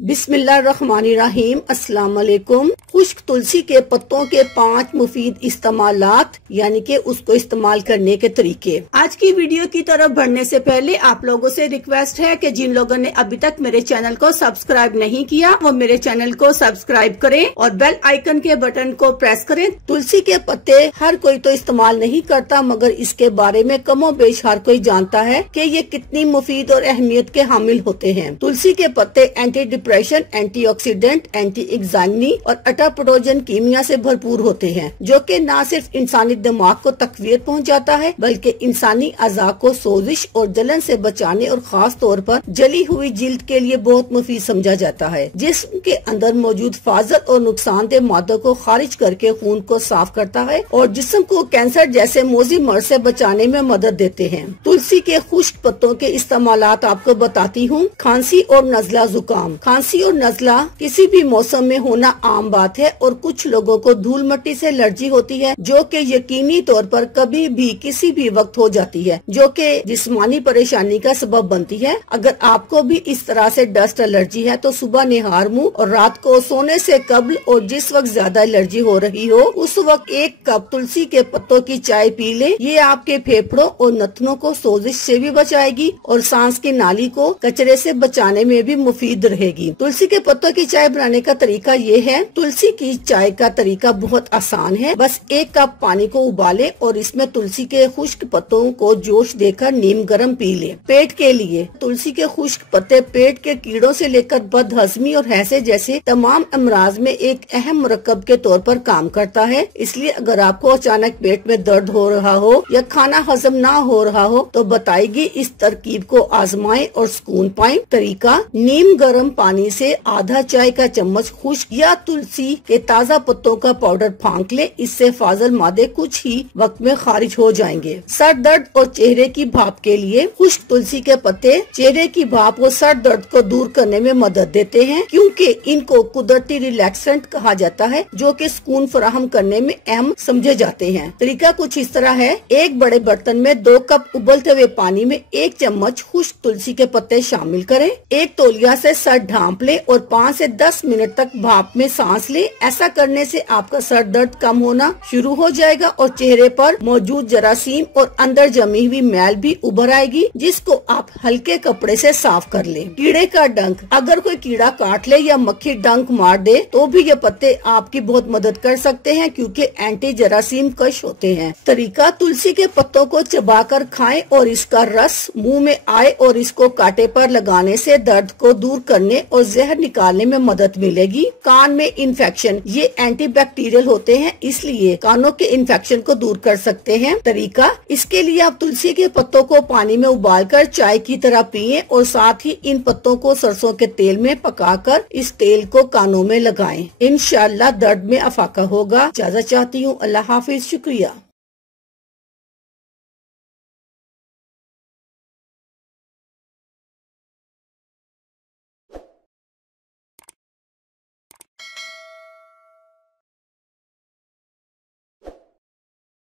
बिस्मिल्लाहिर्रहमानिर्रहीम। अस्सलाम वालेकुम। खुश्क तुलसी के पत्तों के 5 मुफीद इस्तेमालात यानी कि उसको इस्तेमाल करने के तरीके। आज की वीडियो की तरफ बढ़ने से पहले आप लोगों से रिक्वेस्ट है कि जिन लोगों ने अभी तक मेरे चैनल को सब्सक्राइब नहीं किया वो मेरे चैनल को सब्सक्राइब करें और बेल आइकन के बटन को प्रेस करें। तुलसी के पत्ते हर कोई तो इस्तेमाल नहीं करता, मगर इसके बारे में कमो बेश हर कोई जानता है कि ये कितनी मुफीद और अहमियत के हामिल होते हैं। तुलसी के पत्ते एंटी डिप्रेशन, एंटीऑक्सीडेंट, एंटी एग्जाइमी और अटाप्रोजन कीमिया से भरपूर होते हैं, जो कि न सिर्फ इंसानी दिमाग को तकवीत पहुंचाता है बल्कि इंसानी अज़ा को सोजिश और जलन से बचाने और खास तौर पर जली हुई जिल्द के लिए बहुत मुफीद समझा जाता है। जिस्म के अंदर मौजूद फाजल और नुकसानदेह मादों को खारिज करके खून को साफ करता है और जिस्म को कैंसर जैसे मोजी मर्ज से बचाने में मदद देते हैं। तुलसी के खुश्क पत्तों के इस्तेमालात आपको बताती हूँ। खांसी और नजला जुकाम। खांसी और नजला किसी भी मौसम में होना आम बात है और कुछ लोगों को धूल मिट्टी से एलर्जी होती है, जो कि यकीनी तौर पर कभी भी किसी भी वक्त हो जाती है, जो कि जिस्मानी परेशानी का सबब बनती है। अगर आपको भी इस तरह से डस्ट एलर्जी है तो सुबह निहार मुंह और रात को सोने से कबल और जिस वक्त ज्यादा एलर्जी हो रही हो उस वक्त 1 कप तुलसी के पत्तों की चाय पी ले। ये आपके फेफड़ों और नथनों को सोजिश से भी बचाएगी और सांस की नाली को कचरे से बचाने में भी मुफीद रहेगी। तुलसी के पत्तों की चाय बनाने का तरीका ये है। तुलसी की चाय का तरीका बहुत आसान है। बस 1 कप पानी को उबाले और इसमें तुलसी के खुश्क पत्तों को जोश देकर नीम गर्म पी ले। पेट के लिए तुलसी के खुश्क पत्ते पेट के कीड़ों से लेकर बदहजमी और हैसे जैसे तमाम अमराज में एक अहम मुरक्कब के तौर पर काम करता है। इसलिए अगर आपको अचानक पेट में दर्द हो रहा हो या खाना हजम ना हो रहा हो तो बताएगी इस तरकीब को आजमाएं और सुकून पाएं। तरीका: नीम गर्म पानी से आधा चाय का चम्मच खुश्क या तुलसी के ताज़ा पत्तों का पाउडर फांक ले। इससे फाजल मादे कुछ ही वक्त में खारिज हो जाएंगे। सर दर्द और चेहरे की भाप के लिए खुश्क तुलसी के पत्ते चेहरे की भाप और सर दर्द को दूर करने में मदद देते हैं, क्योंकि इनको कुदरती रिलैक्सेंट कहा जाता है, जो कि सुकून फराहम करने में अहम समझे जाते हैं। तरीका कुछ इस तरह है। एक बड़े बर्तन में 2 कप उबलते हुए पानी में 1 चम्मच खुश्क तुलसी के पत्ते शामिल करें। एक तौलिया से सर ढांप ले और 5 से 10 मिनट तक भाप में सांस ले। ऐसा करने से आपका सर दर्द कम होना शुरू हो जाएगा और चेहरे पर मौजूद जरासीम और अंदर जमी हुई मैल भी उभर आएगी, जिसको आप हल्के कपड़े से साफ कर ले। कीड़े का डंक। अगर कोई कीड़ा काट ले या मक्खी डंक मार दे तो भी ये पत्ते आपकी बहुत मदद कर सकते हैं, क्योंकि एंटी जरासीम कश होते हैं। तरीका: तुलसी के पत्तों को चबाकर खाएं और इसका रस मुंह में आए और इसको कांटे पर लगाने से दर्द को दूर करने और जहर निकालने में मदद मिलेगी। कान में इन्फेक्शन। ये एंटीबैक्टीरियल होते हैं, इसलिए कानों के इन्फेक्शन को दूर कर सकते हैं। तरीका: इसके लिए आप तुलसी के पत्तों को पानी में उबालकर चाय की तरह पिएं और साथ ही इन पत्तों को सरसों के तेल में पकाकर इस तेल को कानों में लगाएं। इंशाअल्लाह दर्द में अफाका होगा। इजाजत चाहती हूँ। अल्लाह हाफिज। शुक्रिया।